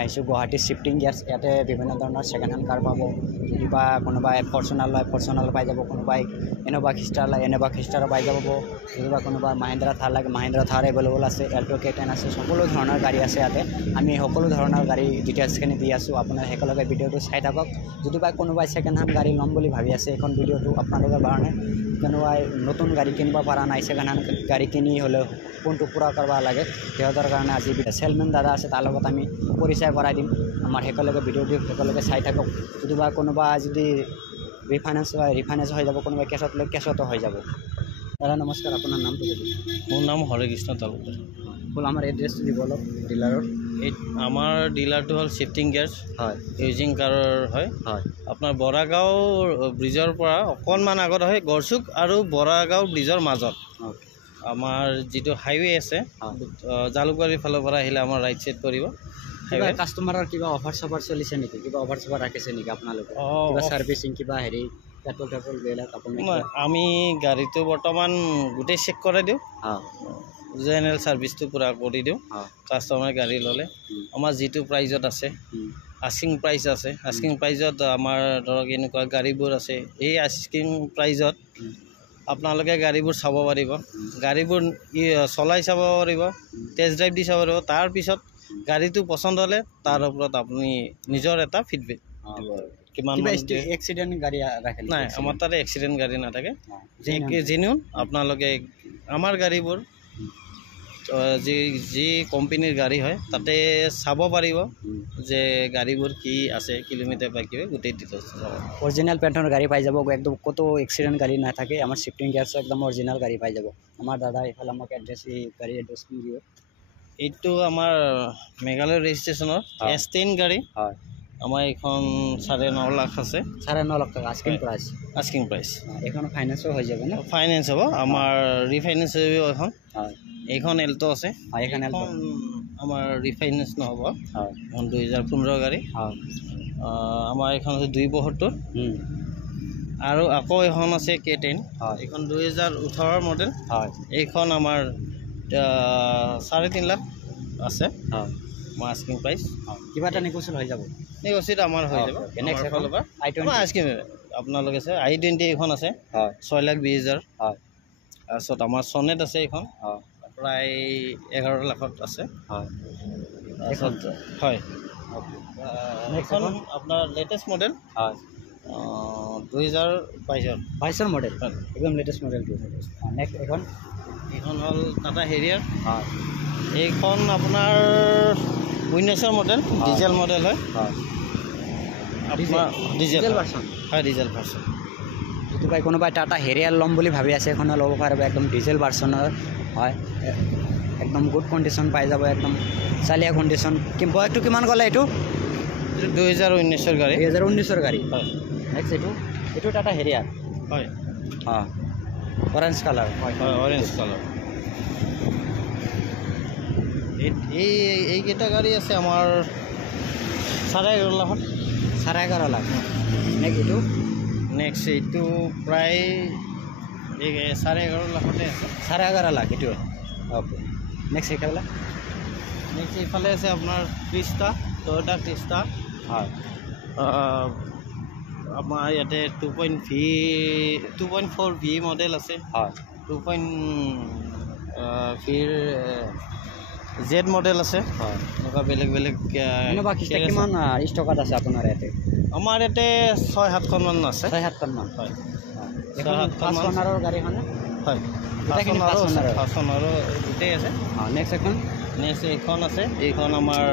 আহিছোঁ Guwahati shifting gears. ইয়াতে বিভিন্ন ধৰণৰ ছেকেণ্ড হেণ্ড কাৰ পাব। কিবা কোনোবাই ফৰ্চুনাৰ লয় ফৰ্চুনাৰ পাই যাব, কোনোবাই ইন'ভা খ্ৰীষ্টাৰ লয় ইন'ভা খ্ৰীষ্টাৰ পাই যাব, কিবা কোনোবা মাহিন্দ্ৰা থাৰ লাগে মাহিন্দ্ৰা থাৰ এভেইলেবল আছে, এল্টো K10 আছে, সকলো ধৰণৰ গাড়ী আছে ইয়াতে। আমি সকলো ধৰণৰ গাড়ী ডিটেইলছখিনি দি আছোঁ, আপোনাৰ একেলগে ভিডিঅ'টো চাই থাকক। যদি বা কোনোবাই ছেকেণ্ড হেণ্ড গাড়ী ল'ম বুলি ভাবি আছে, এইখন ভিডিঅ'টো আপোনালোকৰ কাৰণে। কোনোবাই নতুন গাড়ী কিনিব পৰা নাই, ছেকেণ্ড হেণ্ড গাড়ী কিনি হ'লেও কোনটো পূৰা কৰিব লাগে সিহঁতৰ কাৰণে আজি চেলমেন দাদা আছে, তাৰ লগত আমি পৰিচয় কৰাই দিম। আমাৰ একেলগে ভিডিঅ'টো একেলগে চাই থাকক। যদি বা কোনোবা যদি ৰিফাইনেন্স হৈ যাব, কোনোবাই কেছত লৈ কেছতো হৈ যাব। দাদা নমস্কাৰ, আপোনাৰ নামটো যদি? মোৰ নাম হৰেকৃষ্ণ তালুকদাৰ। হ'ল আমাৰ এড্ৰেছটো দিব অলপ ডিলাৰৰ। এই আমাৰ ডিলাৰটো হ'ল শিফটিং গিয়াৰ্ছ, হয়, ইউজিং কাৰৰ হয়। হয়, আপোনাৰ বৰাগাঁও ব্ৰিজৰ পৰা অকণমান আগত হয়, গড়চুক আৰু বৰাগাঁও ব্ৰিজৰ মাজত আমাৰ যিটো হাইৱে আছে, জালুকবাৰীৰ ফালৰ পৰা আহিলে আমাৰ ৰাইট ছাইড পৰিব। কিবা কাষ্টমাৰৰ কিবা অফাৰ চফাৰ চলিছে নেকি? কিবা অফাৰ চফাৰ ৰাখিছে নেকি আপোনালোকে? কিবা ছাৰ্ভিচিং কিবা হেৰি পেট্ৰল বিলাক আপুনি? আমি গাড়ীটো বৰ্তমান গোটেই চেক কৰাই দিওঁ, জেনেৰেল ছাৰ্ভিচটো পূৰা কৰি দিওঁ। কাষ্টমাৰে গাড়ী ল'লে আমাৰ যিটো প্ৰাইজত আছে, আস্কিং প্ৰাইচ আছে, আস্কিং প্ৰাইজত আমাৰ ধৰক এনেকুৱা গাড়ীবোৰ আছে, এই আস্কিং প্ৰাইজত আপোনালোকে গাড়ীবোৰ চাব পাৰিব, গাড়ীবোৰ চলাই চাব পাৰিব, টেষ্ট ড্ৰাইভ দি চাব পাৰিব। তাৰপিছত গাড়ীটো পচন্দ হ'লে তাৰ ওপৰত আপুনি নিজৰ এটা ফিডবেক দিব। কিমান এক্সিডেণ্ট গাড়ী ৰাখে নাই, আমাৰ তাতে এক্সিডেণ্ট গাড়ী নাথাকে, জেনুইন। আপোনালোকে আমাৰ গাড়ীবোৰ যি কোম্পানীৰ গাড়ী হয় তাতে চাব পাৰিব যে গাড়ীবোৰ কি আছে, কিলোমিটাৰ পাই কিবা গোটেই ডিটেইলছ অৰিজিনেল পেণ্টৰ গাড়ী পাই যাব, একদম ক'তো এক্সিডেণ্ট গাড়ী নাথাকে। আমাৰ শিফটিং গিয়াৰ্ছ একদম অৰিজিনেল গাড়ী পাই যাব। আমাৰ দাদা এইফালে আমাক এড্ৰেছ গাড়ী এড্ৰেছখিনি দিব। এইটো আমাৰ মেঘালয় ৰেজিষ্ট্ৰেশ্যনৰ S10 গাড়ী। হয়, আমাৰ এইখন 9.5 লাখ আছে। 9.5 লাখ টকা আস্কিং প্ৰাইচ। Asking price. এইখন ফাইনেন্সো হৈ যাব ন? ফাইনেন্স হ'ব, আমাৰ ৰিফাইনেন্স হ'ব এইখন। হয়, এইখন এল্টো আছে, এইখন আমাৰ ৰিফাইনেন্স নহ'ব। হয়, এখন 2015 গাড়ী। হয়, আমাৰ এইখন আছে 272। আৰু আকৌ এখন আছে K10। হয়, এইখন 2018 মডেল। হয়, এইখন আমাৰ 3.5 লাখ আছে। হয়, আমাৰ আস্কিং প্ৰাইচ। কিবা এটা নেগোচিয়েট হৈ যাব? নেগোচিয়েট আমাৰ হৈ যাব। আপোনালোকে আছে i20 এইখন আছে। হয়, 6,20,000। হয়, তাৰপিছত আমাৰ চনেট আছে, এইখন প্ৰায় 11 লাখত আছে। হয়, এইখন হয়, এইখন আপোনাৰ লেটেষ্ট মডেল। হয়, 2022 মডেল, একদম লেটেষ্ট মডেলটো। নেক্সট এইখন হ'ল টাটা হেৰিয়াৰ। হয়, এইখন আপোনাৰ 19 মডেল, ডিজেল মডেল হয়। হয়, আপোনাৰ ডিজেল ভাৰ্চন। হয়, ডিজেল ভাৰ্চন। যিটো পাই কোনোবাই টাটা হেৰিয়াৰ ল'ম বুলি ভাবি আছে, এখনো ল'ব পাৰিব, একদম ডিজেল ভাৰ্চনৰ। হয়, একদম গুড কণ্ডিশ্যন পাই যাব, একদম চালিয়া কণ্ডিশ্যন। বয়সটো কিমান ক'লে এইটো? 2019 গাড়ী। 2019 গাড়ী। হয়, নেক্সট এইটো টাটা হেৰিয়াৰ। হয়, অৰেঞ্জ কালাৰ। হয়, অৰেঞ্জ কালাৰ। এইকেইটা গাড়ী আছে আমাৰ 11.5 লাখত। 11.5 লাখ। নেক্সট এইটো প্ৰায় 11.5 লাখতে আছে। 11.5 লাখ এইটো। অ'কে, নেক্সট এইফালে আছে আপোনাৰ ক্ৰিষ্টা, টয়োটা ক্ৰিষ্টা। হয়, আমাৰ ইয়াতে 2.4 V মডেল আছে। হয়, 2.4 Z মডেল আছে। হয়, এনেকুৱা বেলেগ বেলেগ। কিমান ষ্টকত আছে আপোনাৰ ইয়াতে? আমাৰ ইয়াতে 6-7খনমান আছে। 6-7খনমান। হয়, 7-8খনৰ গাড়ীখন। হয়, 5খনৰো গোটেই আছে। নেক্সট এইখন আছে, এইখন আমাৰ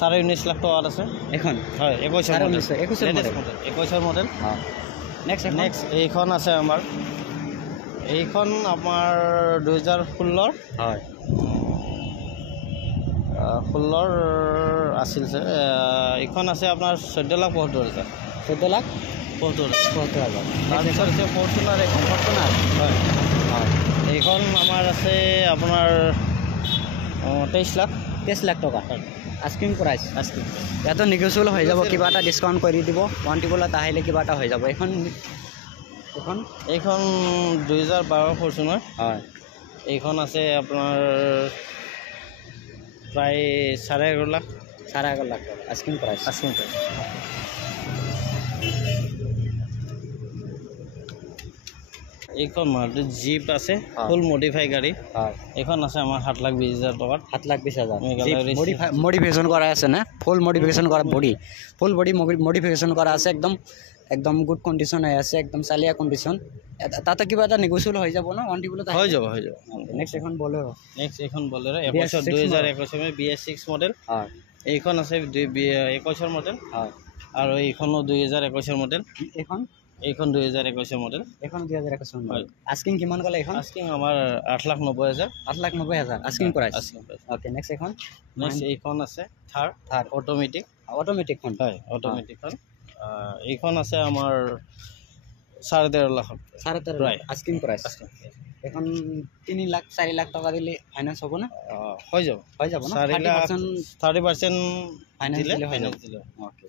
19.5 লাখ টকাত আছে। এইখন হয়, 21 মডেল। নেক্সট এইখন আছে আমাৰ, এইখন আমাৰ 2016। হয়, 16 আছিল স্যাৰ। এইখন আছে আপোনাৰ 14,75,000। 14,75,000। তাৰপিছত আছে ফৰ্চুনাৰ। হয়, হয়, এইখন আমাৰ আছে আপোনাৰ 23 লাখ টকা। হয়, আস্কিং প্ৰাইচ। আস্কিং ইয়াতো নেগোচিয়েবল হৈ যাব, কিবা এটা ডিছকাউণ্ট কৰি দিব। ওৱান আহিলে কিবা এটা হৈ যাব। এইখন 2012 ফৰ্চুনাৰ। হয়, এইখন আছে আপোনাৰ প্ৰায় 11.5 লাখ। 11.5 লাখ টাকা আস্কিং প্ৰাইস। Asking price. এইখন মাৰুতি জিপ আছে ফুল মডিফাই গাড়ী। এইখন আছে আমাৰ 7,20,000 টকাত। 7,20,000 মডিফিকেশন করা আছে না? ফুল মডিফিকেশন করা বডি, ফুল বডি মডিফিকেশন করা আছে, একদম একদম গুড কন্ডিশন হৈ আছে, একদম চালিয়া কন্ডিশন। তাতে কিবা এটা নেগোচিয়েবল হৈ যাব না? ওয়ান্টি বলে হৈ যাব। নেক্সট এখন বলেৰো। নেক্সট এইখন বলেৰো 2021 BS6 মডেল। এইখন আছে 21 মডেল। আৰু এইখনো 2021 মডেল। এইখন 2021 মডেল। এখন 2021 মডেল। আস্কিং কিমান কলে এখন? আস্কিং আমাৰ 8,90,000। 8,90,000 আস্কিং প্ৰাইস। ওকে নেক্সট এখন। নেক্সট এইখন আছে থাৰ অটোমেটিক। খন হয় অটোমেটিকখন। এইখন আছে আমাৰ 13.5 লাখ। 13.5 asking price. এখন 3 লাখ 4 লাখ টাকা দিলে ফাইনান্স হ'ব না? হৈ যাব। হৈ যাব না? 30% ফাইনান্স দিলে ফাইনান্স দিলে। ওকে।